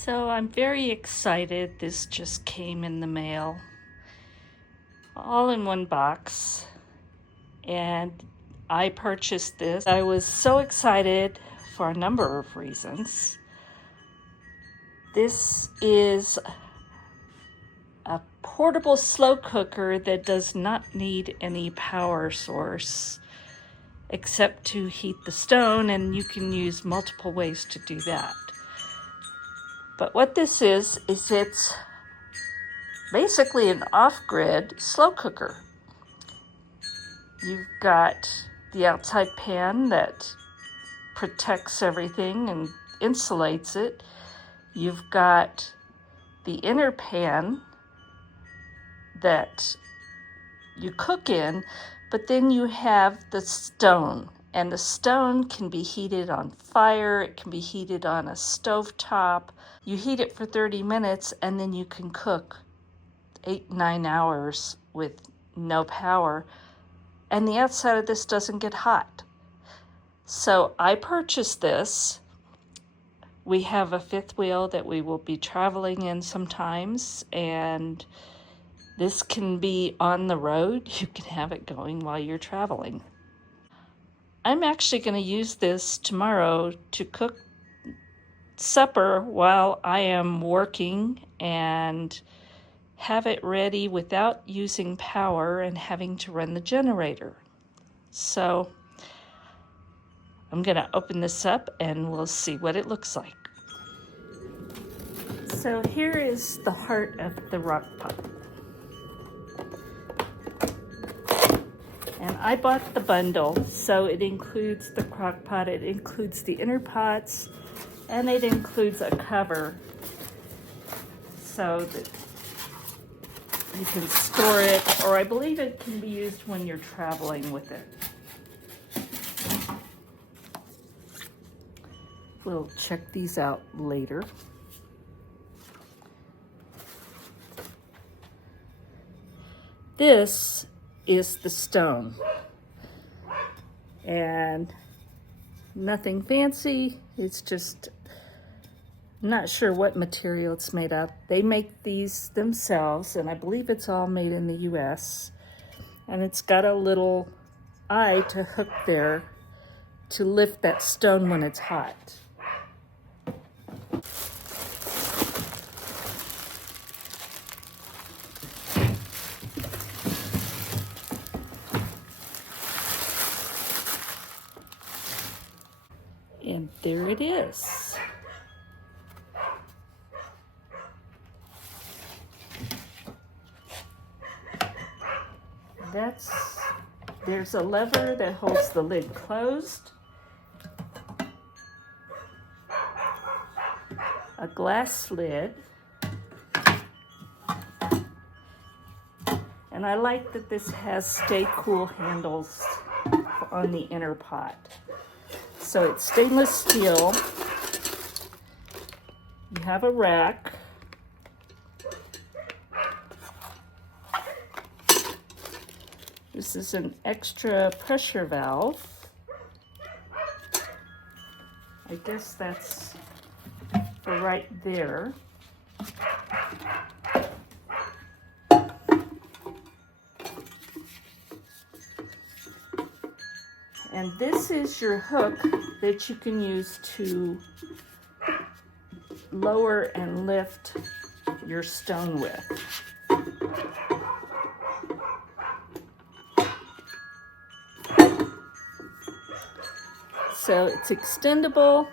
So I'm very excited. This just came in the mail, all in one box, and I purchased this. I was so excited for a number of reasons. This is a portable slow cooker that does not need any power source except to heat the stone, and you can use multiple ways to do that. But what this is it's basically an off-grid slow cooker. You've got the outside pan that protects everything and insulates it. You've got the inner pan that you cook in, but then you have the stone, and the stone can be heated on fire, it can be heated on a stovetop. You heat it for 30 minutes and then you can cook 8-9 hours with no power, and the outside of this doesn't get hot. So I purchased this. We have a fifth wheel that we will be traveling in sometimes, and this can be on the road. You can have it going while you're traveling. I'm actually going to use this tomorrow to cook supper while I am working and have it ready without using power and having to run the generator. So I'm going to open this up and we'll see what it looks like. So here is the heart of the rock pot. And I bought the bundle, so it includes the crock pot, it includes the inner pots, and it includes a cover so that you can store it, or I believe it can be used when you're traveling with it. We'll check these out later. This is the stone, and nothing fancy. It's just, not sure what material it's made of. They make these themselves, and I believe it's all made in the US. And it's got a little eye to hook there to lift that stone when it's hot. And there it is. There's a lever that holds the lid closed, a glass lid, and I like that this has stay cool handles on the inner pot. So it's stainless steel. You have a rack. This is an extra pressure valve. I guess that's for right there. And this is your hook that you can use to lower and lift your stone with. So it's extendable.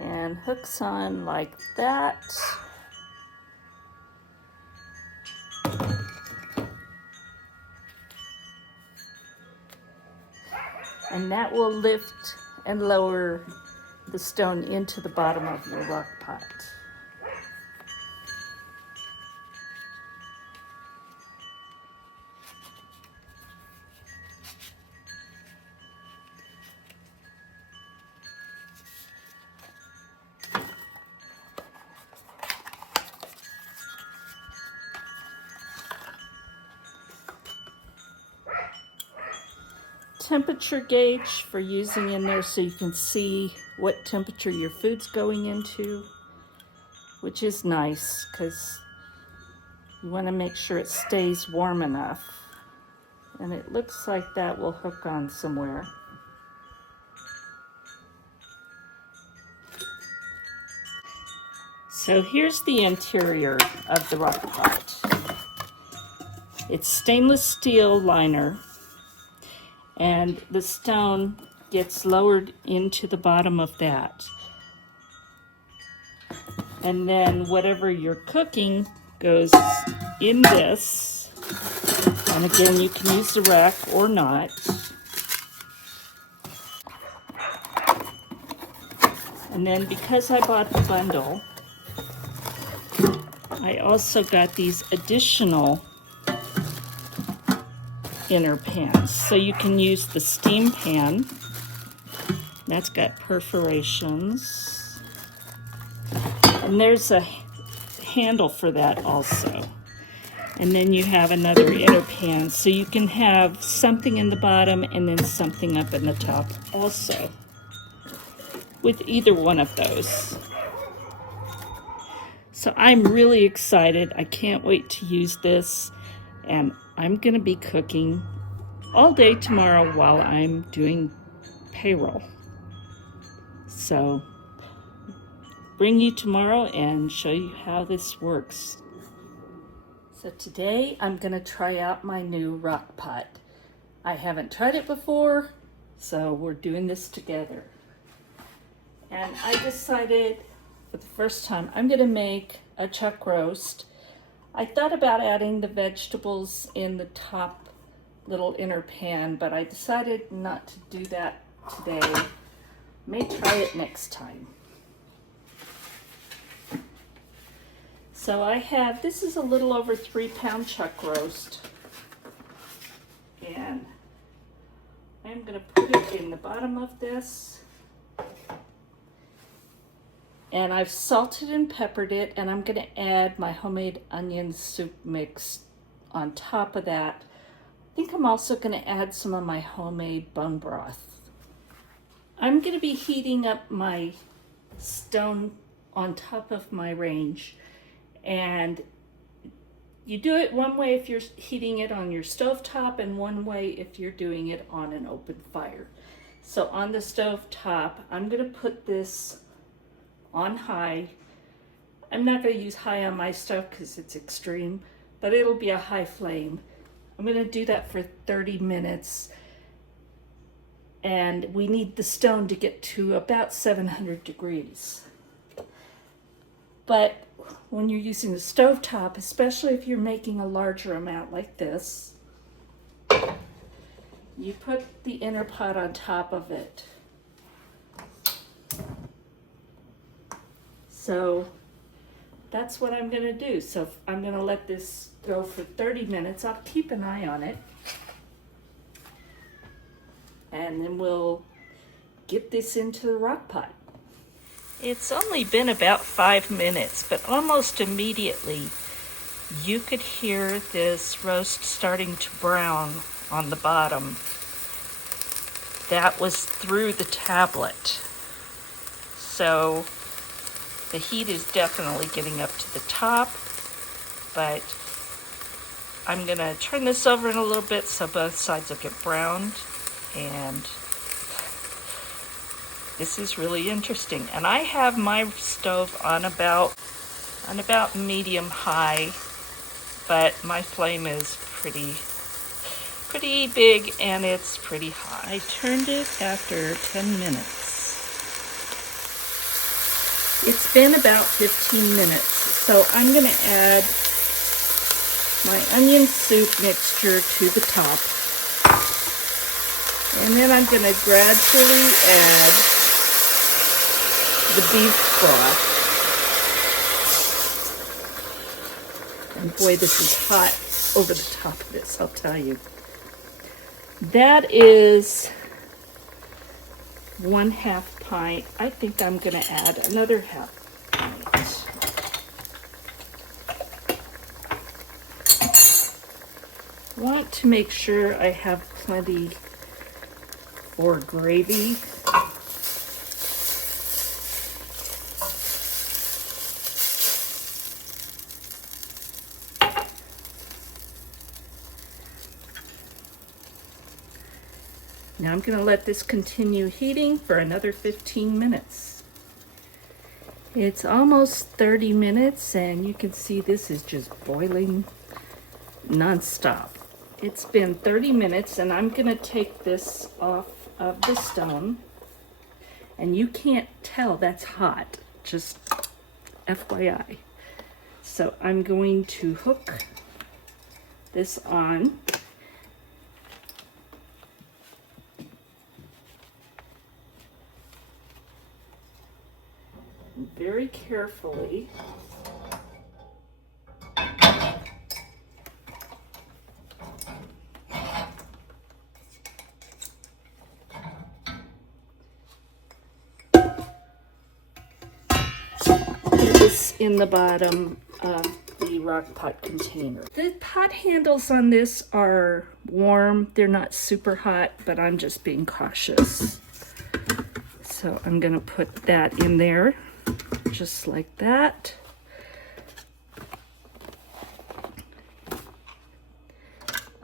And hooks on like that. And that will lift and lower the stone into the bottom of your rock pot. temperature gauge for using in there so you can see what temperature your food's going into, which is nice because you want to make sure it stays warm enough. And it looks like that will hook on somewhere. So here's the interior of the rock pot. It's stainless steel liner, and the stone gets lowered into the bottom of that. And then whatever you're cooking goes in this. And again, you can use the rack or not. And then because I bought the bundle, I also got these additional inner pans. So you can use the steam pan. That's got perforations. And there's a handle for that also. And then you have another inner pan. So you can have something in the bottom and then something up in the top also, with either one of those. So I'm really excited. I can't wait to use this. And I'm going to be cooking all day tomorrow while I'm doing payroll. So bring you tomorrow and show you how this works. So today I'm going to try out my new rock pot. I haven't tried it before, so we're doing this together. And I decided for the first time I'm going to make a chuck roast. I thought about adding the vegetables in the top little inner pan, but I decided not to do that today. May try it next time. So I have, this is a little over 3-pound chuck roast. And I'm going to put it in the bottom of this. And I've salted and peppered it, and I'm going to add my homemade onion soup mix on top of that. I think I'm also going to add some of my homemade bone broth. I'm going to be heating up my stone on top of my range, and you do it one way if you're heating it on your stovetop and one way if you're doing it on an open fire. So on the stovetop, I'm going to put this on high. I'm not going to use high on my stove because it's extreme, but it'll be a high flame. I'm going to do that for 30 minutes. And we need the stone to get to about 700 degrees. But when you're using the stovetop, especially if you're making a larger amount like this, you put the inner pot on top of it. So that's what I'm going to do. So I'm going to let this go for 30 minutes. I'll keep an eye on it. And then we'll get this into the rock pot. It's only been about 5 minutes, but almost immediately you could hear this roast starting to brown on the bottom. That was through the tablet. So the heat is definitely getting up to the top, but I'm gonna turn this over in a little bit so both sides will get browned, and this is really interesting. And I have my stove on about medium high, but my flame is pretty big and it's pretty hot. I turned it after 10 minutes. It's been about 15 minutes, so I'm going to add my onion soup mixture to the top. And then I'm going to gradually add the beef broth. And boy, this is hot over the top of this, I'll tell you. That is 1/2 pint. I think I'm going to add another 1/2 pint. Want to make sure I have plenty or gravy. Now I'm going to let this continue heating for another 15 minutes. It's almost 30 minutes and you can see this is just boiling non-stop. It's been 30 minutes and I'm going to take this off of the stone. And you can't tell that's hot, just FYI. So I'm going to hook this on. Very carefully. This in the bottom of the rock pot container. The pot handles on this are warm. They're not super hot, but I'm just being cautious. So I'm going to put that in there. Just like that.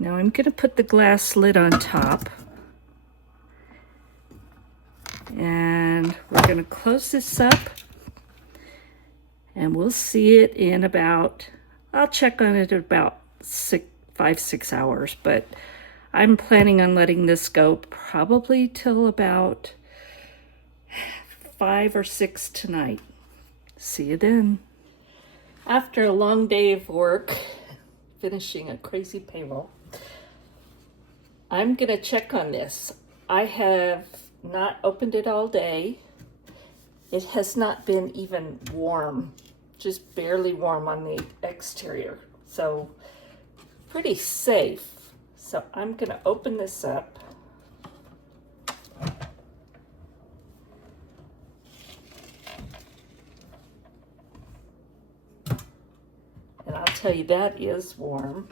Now I'm going to put the glass lid on top. And we're going to close this up. And we'll see it in about, I'll check on it in about 5-6 hours. But I'm planning on letting this go probably till about 5 or 6 tonight. See you then. After a long day of work, finishing a crazy payroll, I'm gonna check on this. I have not opened it all day. It has not been even warm, just barely warm on the exterior. So pretty safe. So I'm gonna open this up. And I'll tell you, that is warm.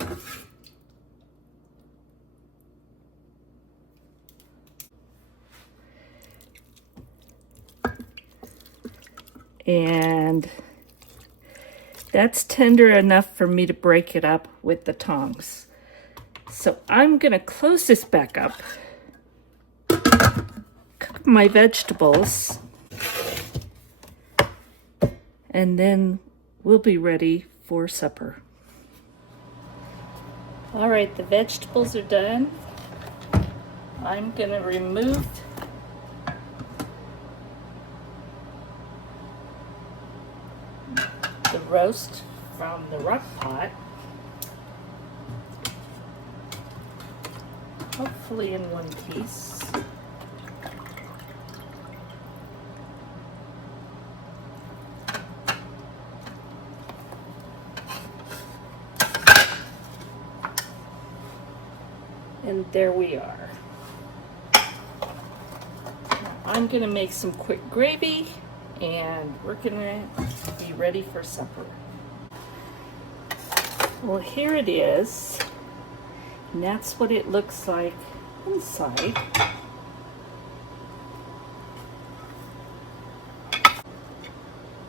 And that's tender enough for me to break it up with the tongs. So I'm gonna close this back up, cook my vegetables, and then we'll be ready for supper. All right, the vegetables are done. I'm gonna remove the roast from the rock pot, hopefully in one piece. And there we are. Now I'm gonna make some quick gravy and we're gonna be ready for supper. Well, here it is. And that's what it looks like inside.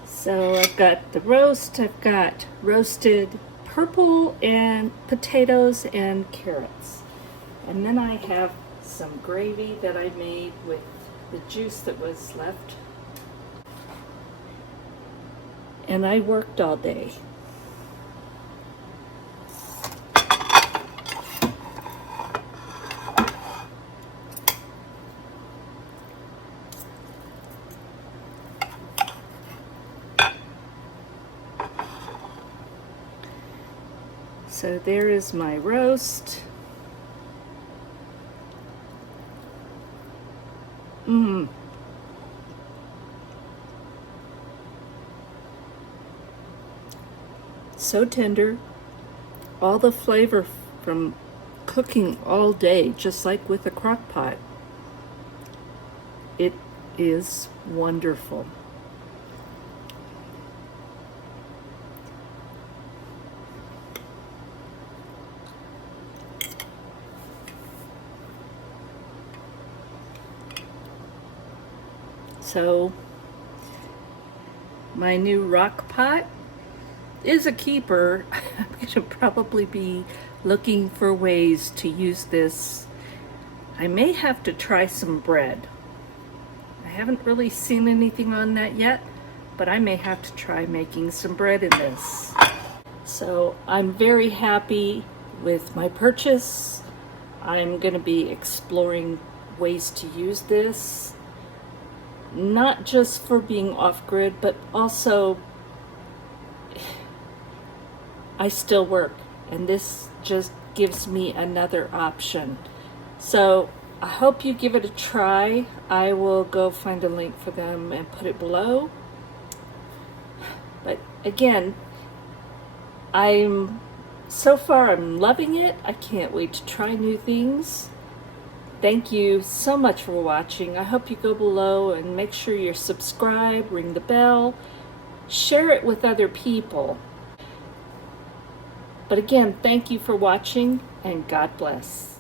So I've got the roast, I've got roasted purple and potatoes and carrots. And then I have some gravy that I made with the juice that was left. And I worked all day. So there is my roast. So tender. All the flavor from cooking all day, just like with a crock pot. It is wonderful. So my new rock pot is a keeper. I'm going to probably be looking for ways to use this. I may have to try some bread. I haven't really seen anything on that yet, but I may have to try making some bread in this. So I'm very happy with my purchase. I'm going to be exploring ways to use this, not just for being off-grid, but also I still work, and this just gives me another option. So I hope you give it a try. I will go find a link for them and put it below. But again, so far I'm loving it. I can't wait to try new things. Thank you so much for watching. I hope you go below and make sure you're subscribed, ring the bell, share it with other people. But again, thank you for watching, and God bless.